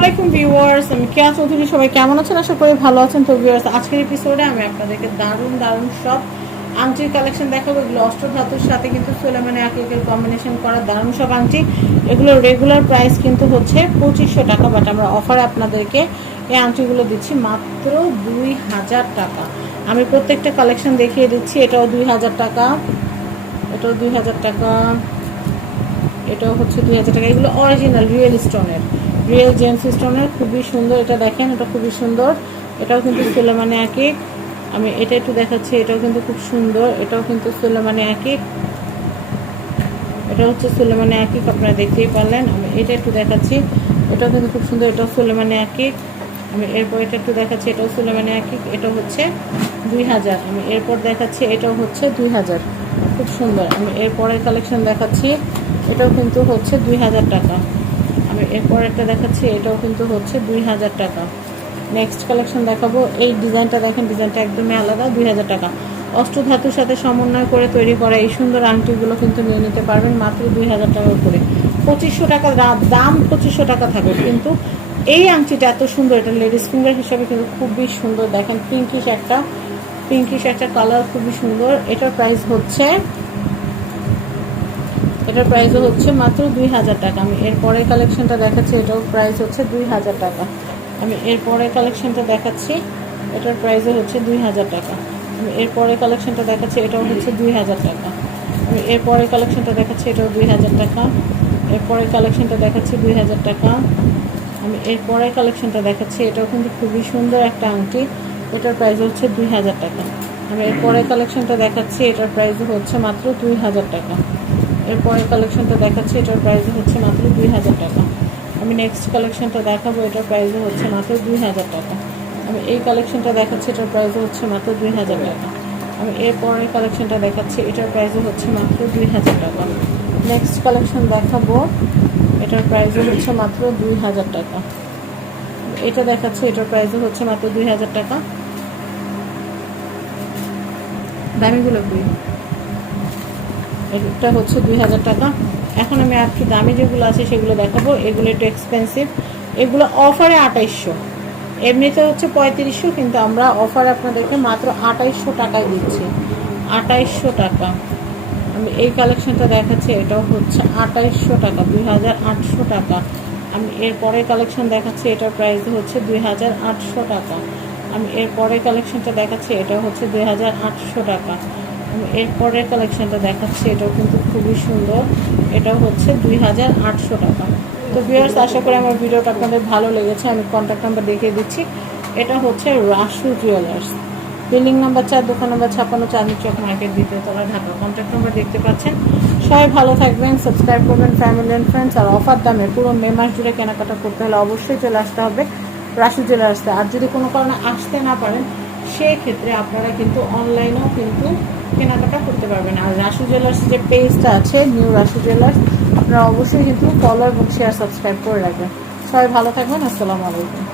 আসসালামাইকুম ভিউয়ার্স, আমি কেয়া চৌধুরী সবাই কেমন আছেন? আশা করি ভালো আছেন। তো ভিউয়ার্স, আজকের এপিসোডে আমি আপনাদেরকে দারুণ দারুণ সব আংটির কালেকশন দেখাবো। এগুলো অষ্টধাতুর সাথে কিন্তু সোলেমানে আকিকের কম্বিনেশন করা দারুণ সব আংটি। এগুলো রেগুলার প্রাইস কিন্তু হচ্ছে পঁচিশশো টাকা বাট আমরা অফারে আপনাদেরকে এই আংটিগুলো দিচ্ছি মাত্র দুই হাজার টাকা। আমি প্রত্যেকটা কালেকশন দেখিয়ে দিচ্ছি, এটাও দুই হাজার টাকা। এটাও দুই হাজার টাকা। এটাও হচ্ছে দুই হাজার টাকা। এগুলো অরিজিনাল রিয়েল স্টোনের রিয়েল জেমস স্টোনের খুবই সুন্দর, এটা দেখেন, এটা খুবই সুন্দর। এটাও কিন্তু সুলেমানে একই আমি এটা একটু দেখাচ্ছি, এটাও কিন্তু খুব সুন্দর, এটাও কিন্তু সুলেমানে একই এটা হচ্ছে সুলেমানে একই আপনারা দেখতেই পারলেন। আমি এটা একটু দেখাচ্ছি, এটাও কিন্তু খুব সুন্দর, এটাও সুলেমানে একই আমি এরপর এটা একটু দেখাচ্ছি, এটাও সুলেমানে একই এটা হচ্ছে দুই হাজার। আমি এরপর দেখাচ্ছি, এটাও হচ্ছে দুই হাজার। খুব সুন্দর। আমি এরপরের কালেকশন দেখাচ্ছি, এটাও কিন্তু হচ্ছে দুই হাজার টাকা। আমি এরপর একটা দেখাচ্ছি, এটাও কিন্তু হচ্ছে দুই হাজার টাকা। নেক্সট কালেকশন দেখাবো। এই ডিজাইনটা দেখেন, ডিজাইনটা একদমই আলাদা, দুই হাজার টাকা। অষ্টধাতুর সাথে সমন্বয় করে তৈরি করা এই সুন্দর আংটিগুলো কিন্তু নিয়ে নিতে পারবেন মাত্র দুই হাজার টাকার উপরে। পঁচিশশো টাকা দাম পঁচিশশো টাকা থাকবে, কিন্তু এই আংটিটা এত সুন্দর, এটা লেডিস ফিঙ্গার হিসাবে কিন্তু খুবই সুন্দর। দেখেন পিঙ্কিশ একটা পিঙ্কিশ একটা কালার খুবই সুন্দর। এটার প্রাইস হচ্ছে এটার প্রাইসও হচ্ছে মাত্র দুই হাজার টাকা। আমি এরপরে কালেকশনটা দেখাচ্ছি, এটাও প্রাইস হচ্ছে দুই হাজার টাকা। আমি এরপরে কালেকশনটা দেখাচ্ছি, এটার প্রাইসও হচ্ছে দুই হাজার টাকা। আমি এরপরে কালেকশনটা দেখাচ্ছি, এটাও হচ্ছে দুই হাজার টাকা। আমি এরপরে কালেকশনটা দেখাচ্ছি, এটাও দুই হাজার টাকা। এরপরে কালেকশনটা দেখাচ্ছি, দুই হাজার টাকা। আমি এরপরে কালেকশনটা দেখাচ্ছি, এটাও কিন্তু খুবই সুন্দর একটা আংটি। এটার প্রাইস হচ্ছে দুই হাজার টাকা। আমি এরপরে কালেকশনটা দেখাচ্ছি, এটার প্রাইস হচ্ছে মাত্র দুই হাজার টাকা। এরপরে কালেকশনটা দেখাচ্ছি, এটার প্রাইস হচ্ছে মাত্র দুই হাজার টাকা। আমি নেক্সট কালেকশনটা দেখাবো, এটার প্রাইস হচ্ছে মাত্র দুই হাজার টাকা। আমি এই কালেকশনটা দেখাচ্ছি, এটার প্রাইস হচ্ছে মাত্র দুই হাজার টাকা। আমি এরপরের কালেকশনটা দেখাচ্ছি, এটার প্রাইস হচ্ছে মাত্র দুই হাজার টাকা। নেক্সট কালেকশন দেখাবো, এটার প্রাইস হচ্ছে মাত্র দুই হাজার টাকা। এটা দেখাচ্ছি, এটার প্রাইস হচ্ছে মাত্র দুই হাজার টাকা। দামিগুলো কি? এটা হচ্ছে দুই হাজার টাকা। এখন আমি আর কি দামি যেগুলো আছে সেগুলো দেখাবো। এগুলো একটু এক্সপেন্সিভ এগুলো অফারে আঠাইশশো। এমনিতে হচ্ছে পঁয়ত্রিশশো, কিন্তু আমরা অফারে আপনাদেরকে মাত্র আঠাইশশো টাকায় দিচ্ছি। আঠাইশশো টাকা। আমি এই কালেকশনটা দেখাচ্ছি, এটাও হচ্ছে আঠাইশশো টাকা, দুই হাজার আটশো টাকা। আমি এরপরে কালেকশন দেখাচ্ছি, এটার প্রাইস হচ্ছে দুই হাজার আটশো টাকা। আমি এরপরে কালেকশনটা দেখাচ্ছি এটা হচ্ছে দুই হাজার আটশো টাকা। এরপরের কালেকশনটা দেখাচ্ছি, এটাও কিন্তু খুবই সুন্দর। এটাও হচ্ছে দুই হাজার আটশো টাকা। তো ভিউয়ার্স আশা করি আমার ভিডিওটা আপনাদের ভালো লেগেছে। আমি কন্ট্যাক্ট নাম্বার দেখিয়ে দিচ্ছি। এটা হচ্ছে রাসু জুয়েলার্স বিল্ডিং নাম্বার চার, দোকান নাম্বার ছাপ্পান্ন, চাঁদনি চক মার্কেট দ্বিতীয়তলা ঢাকা। কন্ট্যাক্ট নাম্বার দেখতে পাচ্ছেন। সবাই ভালো থাকবেন সাবস্ক্রাইব করবেন ফ্যামিলি অ্যান্ড ফ্রেন্ডস আর অফার দামে পুরো মে মাস জুড়ে কেনাকাটা করতে হলে অবশ্যই চলে আসতে হবে রাসু জুয়েলার্সে আর যদি কোনো কারণে আসতে না পারেন সেক্ষেত্রে আপনারা কিন্তু অনলাইনেও কিন্তু কেনাকাটা করতে পারবেন। আর রাসু জুয়েলার্স যে পেজটা আছে নিউ রাসু জুয়েলার্স আপনারা অবশ্যই কিন্তু ফলো এবং শেয়ার সাবস্ক্রাইব করে রাখবেন। সবাই ভালো থাকবেন, আসসালামু আলাইকুম।